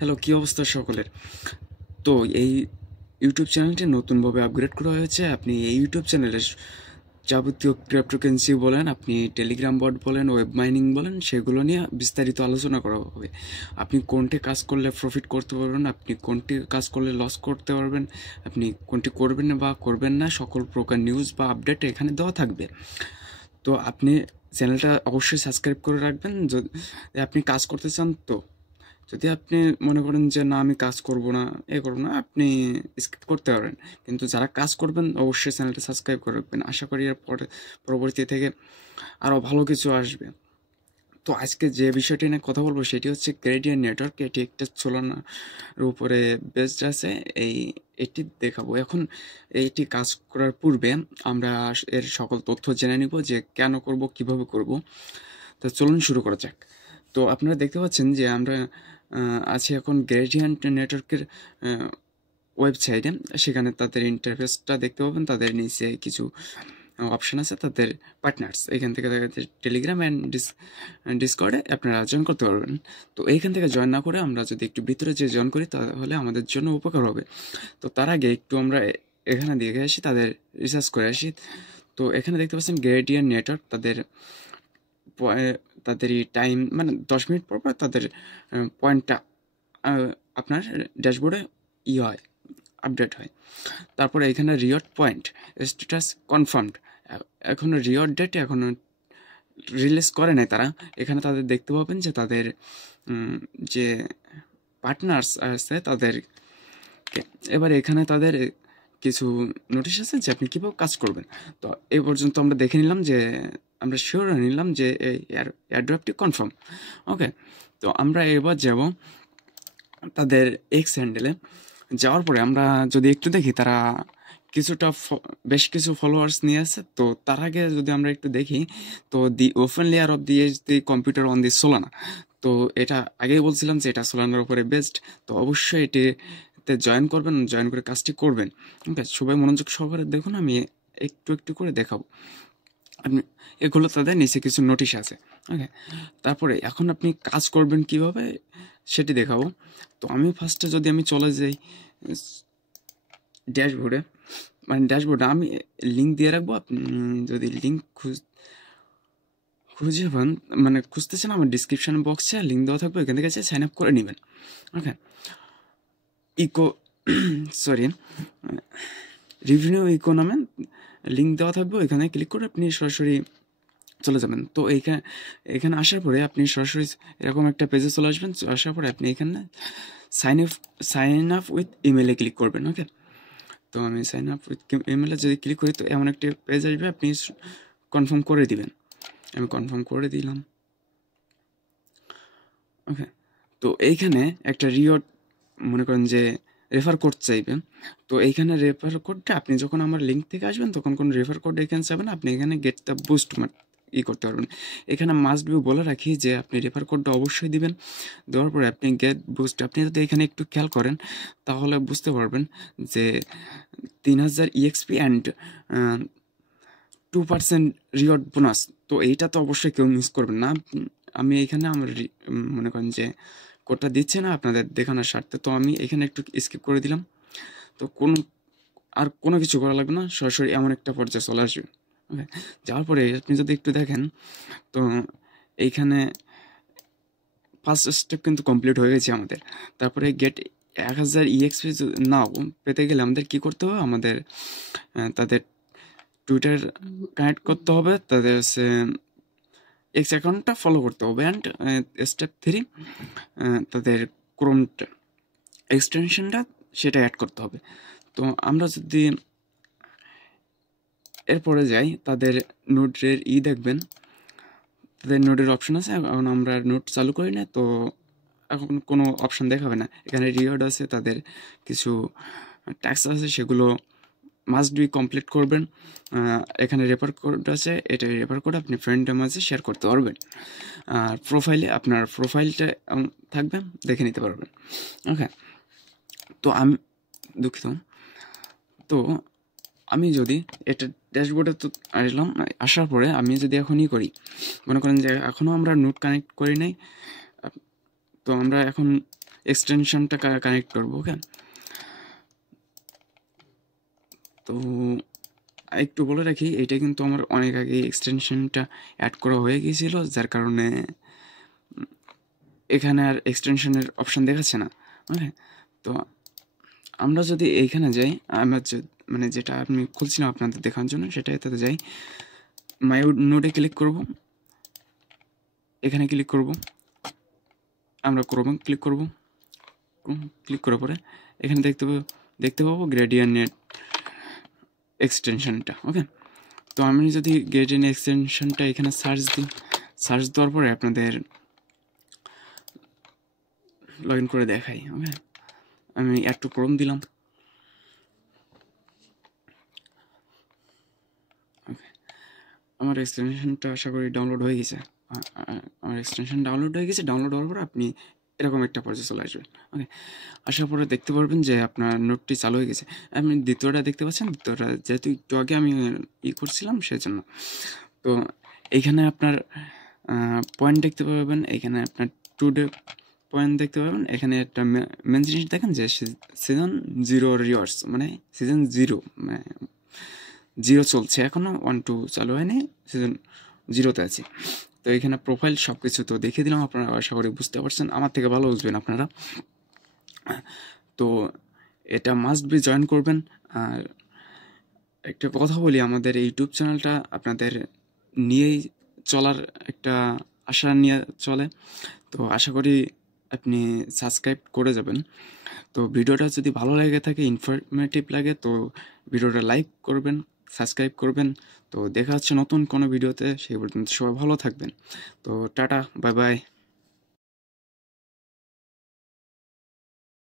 Hello, কী অবস্থা সকলের? তো এই ইউটিউব চ্যানেলটি নতুনভাবে আপগ্রেড করা হয়েছে। আপনি এই ইউটিউব চ্যানেলের যাবতীয় ক্রিপ্টোকারেন্সি বলেন, আপনি টেলিগ্রাম বট বলেন, ওয়েব মাইনিং বলেন, সেগুলো নিয়ে বিস্তারিত আলোচনা করা হবে। আপনি কোনটি কাজ করলে প্রফিট করতে পারবেন, আপনি কোনটি কাজ করলে লস করতে পারবেন, আপনি কোনটি করবেন না বা করবেন না, সকল প্রকার নিউজ বা আপডেট এখানে দেওয়া থাকবে। তো আপনি চ্যানেলটা অবশ্যই সাবস্ক্রাইব করে রাখবেন যদি আপনি কাজ করতে চান। তো যদি আপনি মনে করেন যে না আমি কাজ করব না, করব না, আপনি স্কিপ করতে পারেন। কিন্তু যারা কাজ করবেন অবশ্যই চ্যানেলটা সাবস্ক্রাইব করে রাখবেন। আশা করি এর পরবর্তী থেকে আরও ভালো কিছু আসবে। তো আজকে যে বিষয়টি নিয়ে কথা বলবো সেটি হচ্ছে গ্রেডিয়েন্ট নেটওয়ার্ক। এটি একটা সোলানার উপরে বেসড আছে। এটি দেখাবো। এখন এইটি কাজ করার পূর্বে আমরা এর সকল তথ্য জেনে নিব যে কেন করব, কিভাবে করব। তো চলুন শুরু করা যাক। তো আপনারা দেখতে পাচ্ছেন যে আমরা আছি এখন গ্রেডিয়েন্ট নেটওয়ার্কের ওয়েবসাইটে। সেখানে তাদের ইন্টারফেসটা দেখতে পাবেন। তাদের নিচে কিছু অপশান আছে, তাদের পার্টনার্স। এখান থেকে তাদের টেলিগ্রাম অ্যান্ড ডিসকর্ডে আপনারা জয়েন করতে পারবেন। তো এইখান থেকে জয়েন না করে আমরা যদি একটু ভিতরে যে জয়েন করি তাহলে আমাদের জন্য উপকার হবে। তো তার আগে একটু আমরা এখানে দেখে আসি, তাদের রিসার্চ করে আসি। তো এখানে দেখতে পাচ্ছেন গ্রেডিয়েন্ট নেটওয়ার্ক। তাদের টাইম মানে 10 মিনিট পর পর তাদের পয়েন্টটা আপনার ড্যাশবোর্ডে হয়, আপডেট হয়। তারপরে এখানে রিওয়ার্ড পয়েন্ট স্ট্যাটাস কনফার্মড। এখনও রিওয়ার্ড ডেট এখনও রিলিজ করে নাই তারা। এখানে তাদের দেখতে পাবেন যে তাদের যে পার্টনার্স আছে তাদের এবার এখানে তাদের কিছু নোটিশ আছে যে আপনি কীভাবে কাজ করবেন। তো এই পর্যন্ত আমরা দেখে নিলাম যে আমরা শিওর হয়ে নিলাম যে এই এয়ারড্রপটি কনফার্ম। ওকে, তো আমরা এবার যাব তাদের এক্স হ্যান্ডেলে। যাওয়ার পরে আমরা যদি একটু দেখি তারা কিছুটা বেশ কিছু ফলোয়ার্স নিয়ে আছে। তো তার আগে যদি আমরা একটু দেখি, তো the open layer of the computer on the Solana. তো এটা আগেই বলছিলাম যে এটা সোলানার উপরে বেস্ট। তো অবশ্যই এটিতে জয়েন করবেন, জয়েন করে কাজটি করবেন। ওকে, সবাই মনোযোগ সহকারে দেখুন, আমি একটু একটু করে দেখাবো। আপনি এগুলো তাদের নিচে কিছু নোটিশ আছে। ওকে, তারপরে এখন আপনি কাজ করবেন কিভাবে সেটি দেখাবো। তো আমি ফার্স্টে যদি আমি চলে যাই ড্যাশবোর্ডে, মানে ড্যাশবোর্ডে আমি লিঙ্ক দিয়ে রাখবো। আপনি যদি লিঙ্ক খুঁজে পান, মানে খুঁজতেছেন, আমার ডিসক্রিপশন বক্সে লিঙ্ক দেওয়া থাকবে, এখান থেকে সাইন আপ করে নেবেন। ওকে, রিভিনিউ ইকোনমি লিঙ্ক দেওয়া থাকবে, এখানে ক্লিক করে আপনি সরাসরি চলে যাবেন। তো এখানে আসার পরে আপনি সরাসরি এরকম একটা পেজে চলে আসবেন। আসার পরে আপনি এখানে সাইন আপ উইথ ইমেলে ক্লিক করবেন। ওকে, তো আমি সাইন আপ উইথ ইমেলে যদি ক্লিক করি তো এমন একটা পেজ আসবে, আপনি কনফার্ম করে দিবেন। আমি কনফার্ম করে দিলাম। ওকে, তো এইখানে একটা রিওয়ার্ড মনে করেন যে রেফার কোড চাইবেন। তো এইখানে রেফার কোডটা আপনি যখন আমার লিঙ্ক থেকে আসবেন তখন কোনো রেফার কোড এখানে চাবেন, আপনি এখানে গেট দ্য বুস্ট করতে পারবেন। এখানে মাস্ট বি বলে রাখি যে আপনি রেফার কোডটা অবশ্যই দিবেন। দেওয়ার পরে আপনি গেট বুস্ট, আপনি যদি এখানে একটু খেয়াল করেন তাহলে বুঝতে পারবেন যে 3000 EXP অ্যান্ড 2% রিওয়ার্ড বোনাস। তো এইটা তো অবশ্যই কেউ মিস করবেন না। আমি এখানে আমার মনে করেন যে কোডটা দিচ্ছে না আপনাদের দেখানোর স্বার্থে, তো আমি এখানে একটু স্কিপ করে দিলাম। তো কোনো কিছু করা লাগবে না, সরাসরি এমন একটা পর্যায়ে চলে আসবে। ওকে, যাওয়ার পরে আপনি যদি একটু দেখেন তো এইখানে ফার্স্ট স্টেপ কিন্তু কমপ্লিট হয়ে গেছে আমাদের। তারপরে গেট 1000 EXP নাও পেতে গেলে আমাদের কি করতে হবে, আমাদের তাদের টুইটার কানেক্ট করতে হবে, তাদের এক্স অ্যাকাউন্টটা ফলো করতে হবে। অ্যান্ড স্টেপ 3 তাদের ক্রোমটা এক্সটেনশনটা সেটা অ্যাড করতে হবে। তো আমরা যদি এরপরে যাই তাদের নোটের দেখবেন, তাদের নোটের অপশান আছে। এখন আমরা নোট চালু করি না, তো এখন কোনো অপশান দেখাবে না। এখানে রিওয়ার্ড আছে, তাদের কিছু ট্যাক্স আছে, সেগুলো মাস্ট বি কমপ্লিট করবেন। এখানে রেফার কোড আছে, এটা রেফার কোড আপনি ফ্রেন্ডের মাঝে শেয়ার করতে পারবেন। আর প্রোফাইলে আপনার প্রোফাইলটা থাকবে, দেখে নিতে পারবেন। ওকে, তো আমি দুঃখিত। তো আমি যদি এটা ড্যাশবোর্ডে তো আসলাম, আসার পরে আমি যদি এখনই করি, মনে করেন যে এখনও আমরা নোট কানেক্ট করি নাই, তো আমরা এখন এক্সটেনশনটা কানেক্ট করবো। ওকে, তো একটু বলে রাখি, এটা কিন্তু আমার অনেক আগে এক্সটেনশনটা অ্যাড করা হয়ে গিয়েছিল, যার কারণে এখানে আর এক্সটেনশনের অপশান দেখাচ্ছে না। ওকে, তো আমরা যদি এইখানে যাই, আমরা মানে যেটা আমি খুলছিলাম আপনাদের দেখার জন্য, সেটা এটাতে যাই, মাই নোডে ক্লিক করব, এখানে ক্লিক করব, আমরা ক্রোমে ক্লিক করব, ক্লিক করার পরে এখানে দেখতে পাবো গ্রেডিয়েন্ট এক্সটেনশনটা। ওকে, তো আমি যদি গ্রেডিয়েন্ট এক্সটেনশনটা এখানে সার্চ দেওয়ার পরে আপনাদের লগ ইন করে দেখাই। ওকে, আমি অ্যাড টু ক্রোম দিলাম। ওকে, আমার এক্সটেনশনটা আশা করি ডাউনলোড হয়ে গেছে। আমার এক্সটেনশন ডাউনলোড হয়ে গেছে। ডাউনলোড হওয়ার পর আপনি এরকম একটা পর্যায়ে চলে আসবেন। ওকে, আসার পরে দেখতে পারবেন যে আপনার নোটটি চালু হয়ে গেছে। আপনি দ্বিতীয়টা দেখতে পাচ্ছেন, দ্বিতীয়টা যেহেতু একটু আগে আমি করছিলাম সেজন্য। তো এইখানে আপনার পয়েন্ট দেখতে পাবেন, এখানে আপনার টুডে পয়েন্ট দেখতে পাবেন। এখানে একটা মেন জিনিস দেখেন যে সিজন 0 রিওয়ার্ডস, মানে সিজন 0 মানে 0 চলছে এখনও, 1 2 চালু হয়নি, সিজন 0তে আছে। তো এখানে প্রোফাইল সব কিছু তো দেখিয়ে দিলাম, আপনারা আশা করি বুঝতে পারছেন, আমার থেকে ভালো বুঝবেন আপনারা। তো এটা মাস্ট বি জয়েন করবেন। আর একটা কথা বলি, আমাদের ইউটিউব চ্যানেলটা আপনাদের নিয়েই চলার একটা আশা নিয়ে চলে, তো আশা করি আপনি সাবস্ক্রাইব করে যাবেন। তো ভিডিওটা যদি ভালো লেগে থাকে, ইনফরমেটিভ লাগে, তো ভিডিওটা লাইক করবেন, সাবস্ক্রাইব করবেন। তো দেখা হচ্ছে নতুন কোনো ভিডিওতে, সেই পর্যন্ত সবাই ভালো থাকবেন। তো টাটা, বাই বাই।